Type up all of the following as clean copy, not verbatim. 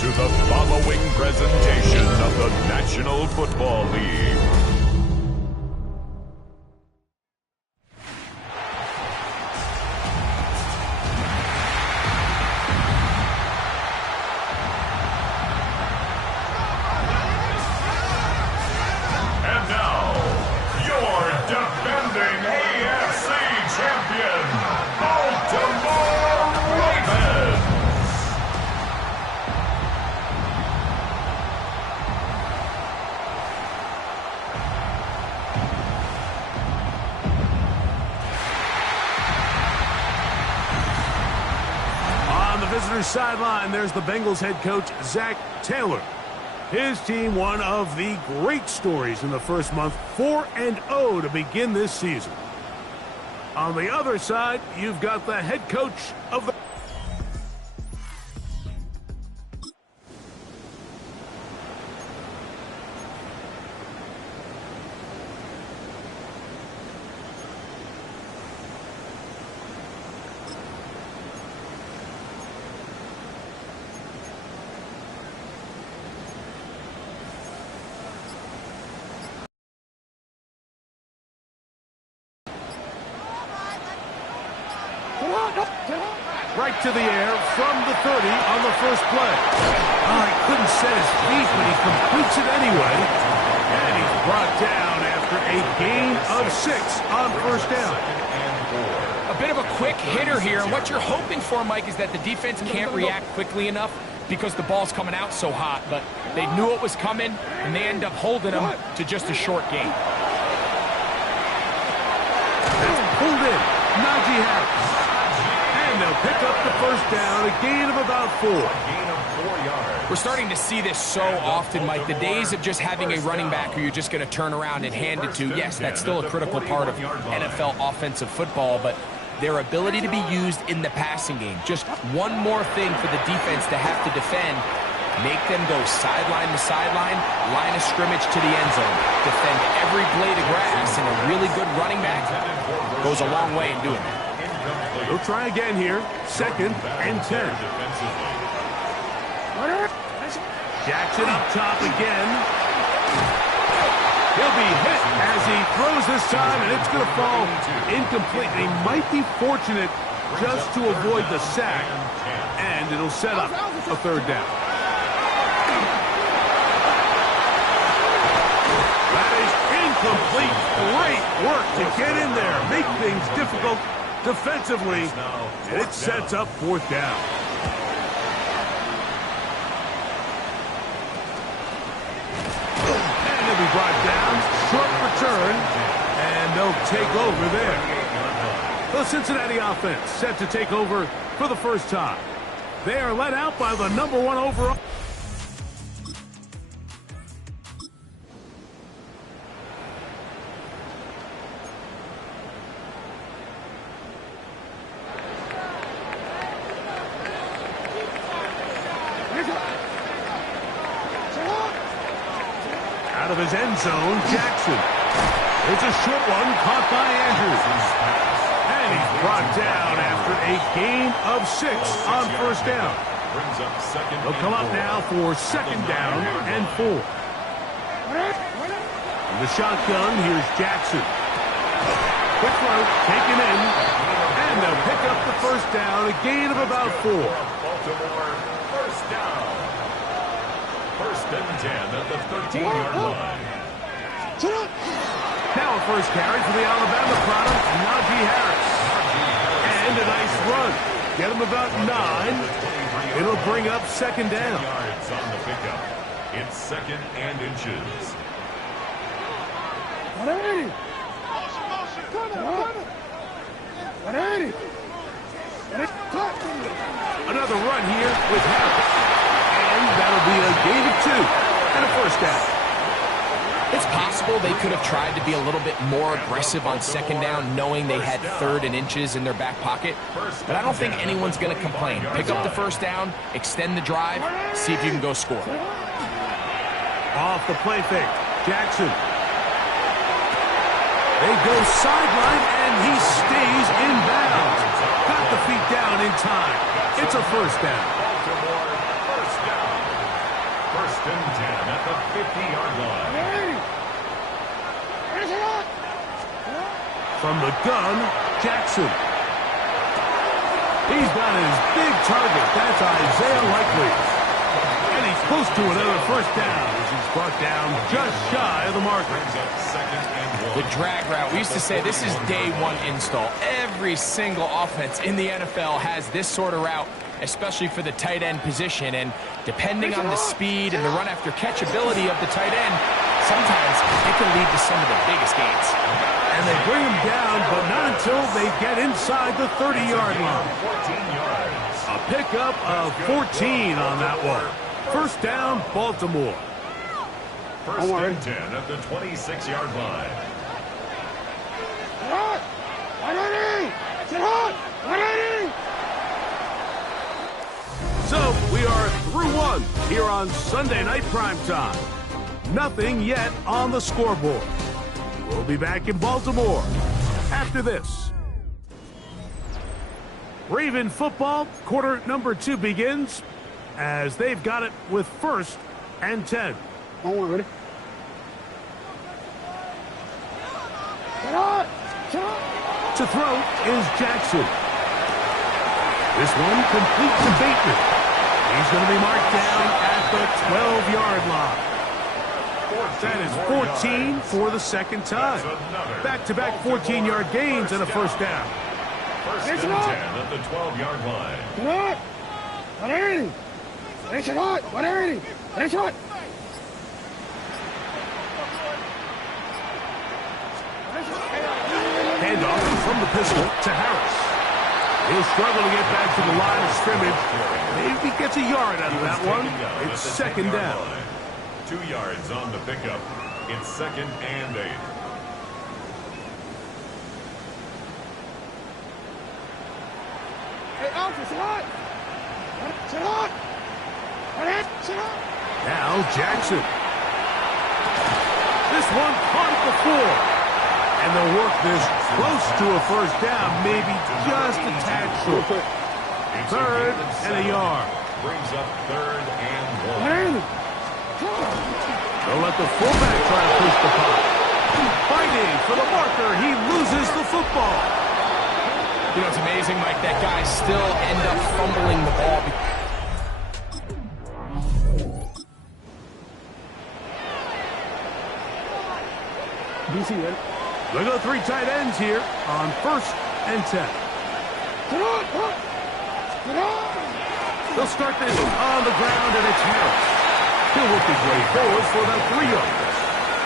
to the following presentation of the National Football League. And now, your defending AFC champion, Baltimore Ravens. On the visitor's sideline, there's the Bengals head coach, Zac Taylor. His team, one of the great stories in the first month, 4-0 to begin this season. On the other side, you've got the head coach of the... Right to the air from the 30 on the first play. Oh, he couldn't set his feet, but he completes it anyway. And he's brought down after a gain of 6 on first down. A bit of a quick hitter here, and what you're hoping for, Mike, is that the defense can't react quickly enough because the ball's coming out so hot, but they knew it was coming, and they end up holding them to just a short gain. That's pulled in. Najee Harris. And they'll pick up the first down, a gain of about 4. We're starting to see this so often, Mike. The days of just having a running back who you're just going to turn around and hand it to, yes, that's still a critical part of NFL offensive football, but their ability to be used in the passing game, just one more thing for the defense to have to defend, make them go sideline to sideline, line of scrimmage to the end zone, defend every blade of grass, and a really good running back goes a long way in doing that. They'll try again here. 2nd and 10. Jackson up top again. He'll be hit as he throws this time, and it's going to fall incomplete. He might be fortunate just to avoid the sack, and it'll set up a 3rd down. That is incomplete. Great work to get in there, make things difficult defensively, and it sets up 4th down. And they'll be brought down, short return, and they'll take over there. The Cincinnati offense set to take over for the first time. They are led out by the number 1 overall. Out of his end zone, Jackson. It's a short one caught by Andrews. And he's brought down after a gain of 6 on first down. They'll come up now for 2nd down and 4. In the shotgun, here's Jackson. Quick throw, taken in. And they'll pick up the first down, a gain of about 4. Baltimore, first down. 1st and 10 at the 13-yard line. Now a first carry for the Alabama product, Najee Harris. And a nice run. Get him about 9. It'll bring up 2nd down. Yards on the pickup. It's 2nd and inches. Another run here with Harris. And that'll be a gain of 2 and a first down. It's possible they could have tried to be a little bit more aggressive on 2nd down, knowing they had 3rd and inches in their back pocket. But I don't think anyone's going to complain. Pick up the first down, extend the drive, see if you can go score. Off the play fake, Jackson. They go sideline, and he stays in bounds. Got the feet down in time. It's a first down. Baltimore, first down. 50-yard line. From the gun, Jackson. He's got his big target. That's Isaiah Likely. And he's close to another first down as he's brought down just shy of the marker. The drag route. We used to say this is day one install. Every single offense in the NFL has this sort of route, especially for the tight end position. And depending on the speed and the run after catch ability of the tight end, sometimes it can lead to some of the biggest gains. And they bring him down, but not until they get inside the 30-yard line. 14 yards. A pickup of 14 on that one. First down, Baltimore. First and 10 at the 26-yard line. So we are through one here on Sunday Night Primetime. Nothing yet on the scoreboard. We'll be back in Baltimore after this. Raven football, quarter number 2 begins as they've got it with first and 10. Ready? To throw is Jackson. This one complete to Bateman. He's going to be marked down at the 12-yard line. That is 14 for the second time. Back-to-back 14-yard gains and a first down. First and 10 at the 12-yard line. Handoff from the pistol to Harris. He'll struggle to get back to the line of scrimmage. Maybe gets a yard out of that one. It's second down. 2 yards on the pickup. It's second and 8. Now Jackson. This one caught at the 4. And they'll work this close to a first down, maybe just a tad short. Third and a yard. Brings up third and 1. They'll let the fullback try to push the punt. Fighting for the marker, he loses the football. You know, it's amazing, Mike, that guys still end up fumbling the ball. DC, ready? They go 3 tight ends here on first and 10. They'll start this on the ground, and it's Harris. He'll work his way forward for about 3 yards.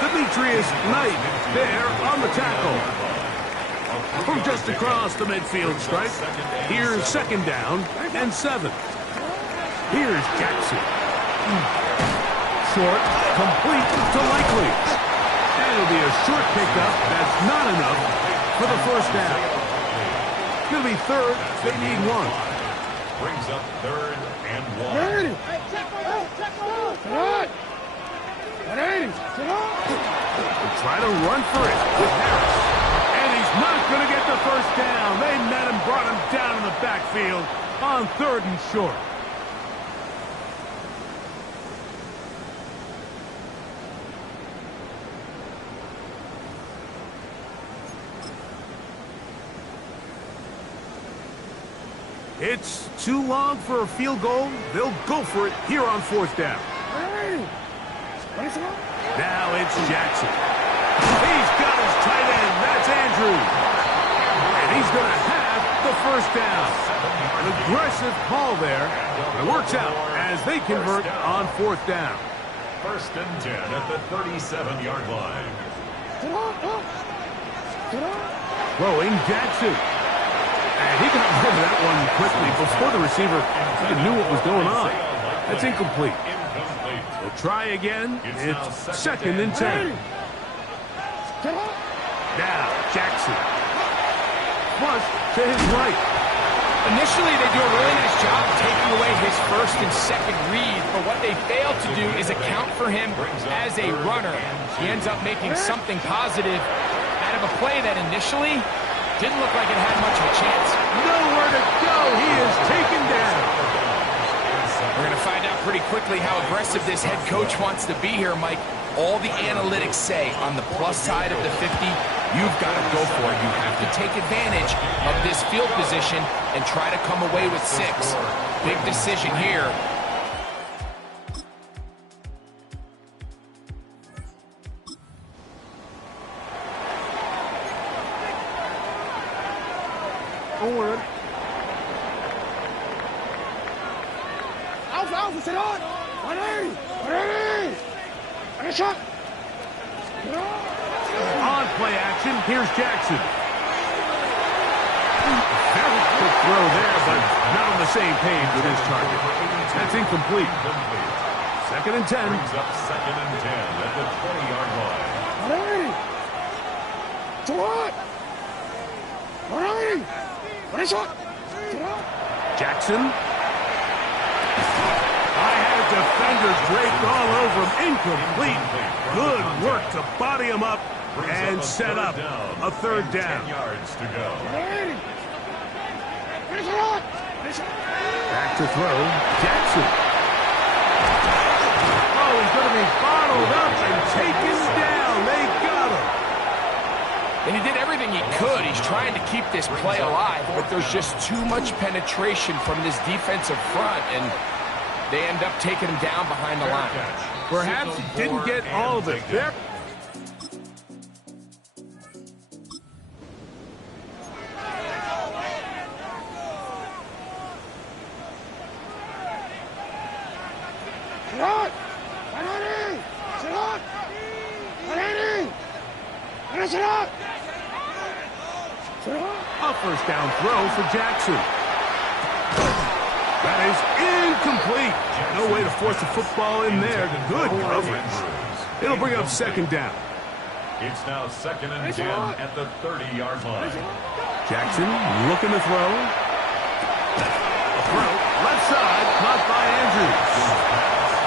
Demetrius Knight there on the tackle. From just across the midfield stripe, here's second down and 7. Here's Jackson. Short, complete to Likely. And it'll be a short pickup. That's not enough for the first down. It's going to be third. They need 1. Brings up third and 1. They'll try to run for it with Harris. And he's not going to get the first down. They met him, brought him down in the backfield on third and short. It's too long for a field goal. They'll go for it here on fourth down. Now it's Jackson. He's got his tight end. That's Andrews. And he's going to have the first down. An aggressive call there. It works out as they convert on fourth down. First and 10 at the 37-yard line. Throwing Jackson. And he got rid of that one quickly before the receiver even knew what was going on. That's incomplete. They'll try again. It's second and 10. Now, Jackson. Flush to his right. Initially, they do a really nice job taking away his first and second read, but what they fail to do is account for him as a runner. He ends up making something positive out of a play that initially didn't look like it had much of a chance. Nowhere to go. He is taken down. We're going to find out pretty quickly how aggressive this head coach wants to be here, Mike. All the analytics say on the plus side of the 50, you've got to go for it. You have to take advantage of this field position and try to come away with 6. Big decision here. Onward. Alpha, sit on! Ready! And a shot! On play action, here's Jackson. Very quick throw there, but not on the same page with his target. That's incomplete. 2nd and 10. Brings up 2nd and 10 at the 20-yard line. Ready! To what? Ready! And a shot! Jackson. High-headed defenders draped all over him. Incomplete. Good work to body him up and set up a 3rd down. 10 yards to go. Ready! And a shot! Back to throw. Jackson. Oh, he's going to be bottled up and taken down. They got him. And he did everything he could. He's trying to keep this play alive, but there's just too much penetration from this defensive front, and they end up taking him down behind the line. Perhaps he didn't get all of it. There. Shot! Ready! Shot! Ready! And a shot! A 1st down throw for Jackson. That is incomplete. No way to force the football in there. Good coverage. It'll bring up 2nd down. It's now 2nd and 10 at the 30-yard line. Jackson looking to throw. A throw. Left side. Caught by Andrews.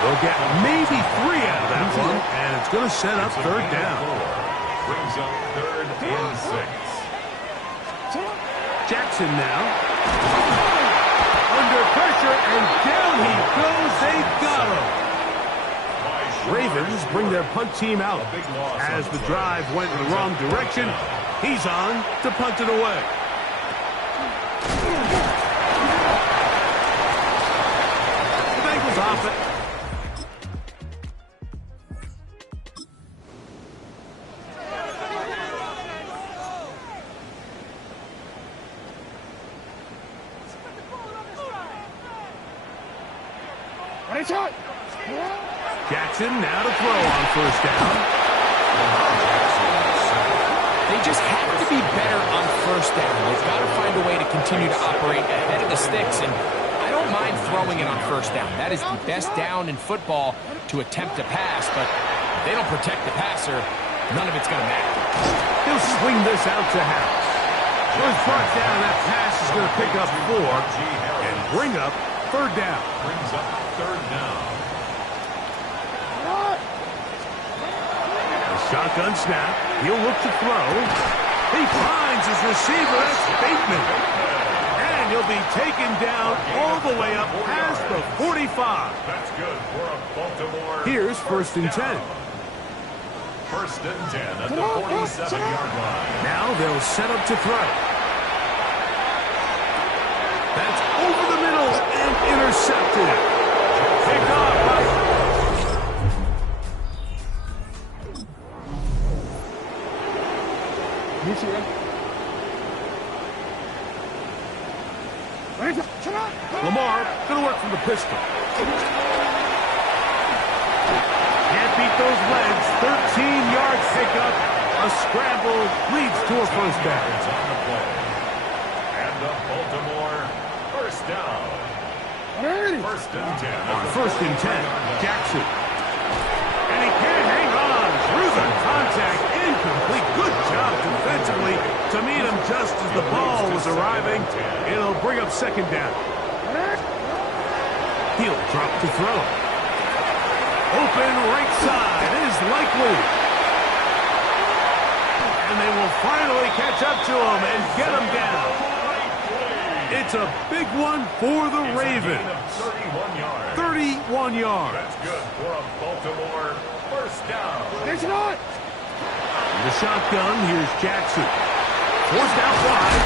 They'll get maybe 3 out of that one, and it's going to set up 3rd down. Brings up 3rd and 6. Jackson now. Under pressure, and down he goes. They got him. Ravens bring their punt team out. As the drive went in the wrong direction, he's on to punt it away. The Bengals off it. Ready, shot! Jackson now to throw on 1st down. They just have to be better on 1st down. They've got to find a way to continue to operate ahead of the sticks, and I don't mind throwing it on 1st down. That is the best down in football to attempt to pass, but if they don't protect the passer, none of it's going to matter. He'll swing this out to Harris. First brought down, that pass is going to pick up 4 and bring up 3rd down. Brings up 3rd down. A shotgun snap. He'll look to throw. He finds his receiver. That's Bateman. And he'll be taken down all the way up past the 45. That's good for a Baltimore. Here's 1st and 10. 1st and 10 at the 47-yard line. Now they'll set up to throw. That's over the middle and intercepted. Picked off by... Lamar going to work from the pistol. Can't beat those legs. 13-yard pickup. A scramble leads to a 1st down. On the play. And the Baltimore 1st down. 1st and 10. On 1st and 10, Jackson. And he can't hang on through the contact. Incomplete. Good job defensively to meet him just as the ball was arriving. It'll bring up 2nd down. He'll drop to throw. Open right side is likely. And they will finally catch up to him and get him down. It's It's a big one for the Ravens. 31 yards. 31 yards. That's good for a Baltimore first down. It's not. In the shotgun, here's Jackson. Forced out wide.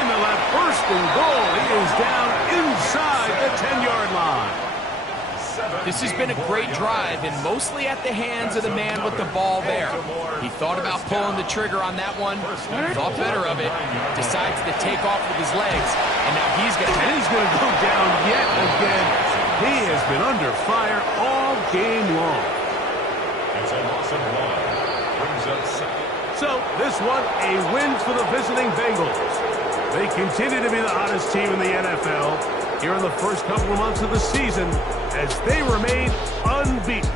And they'll have first and goal. He is down inside the 10-yard line. This has been a great drive, and mostly at the hands of the man with the ball there. He thought about pulling the trigger on that one, thought better of it, decides to take off with his legs, and now he's going to go down yet again. He has been under fire all game long. It's a loss of 1. Brings up second. So, this one, a win for the visiting Bengals. They continue to be the hottest team in the NFL here in the first couple of months of the season as they remain unbeaten.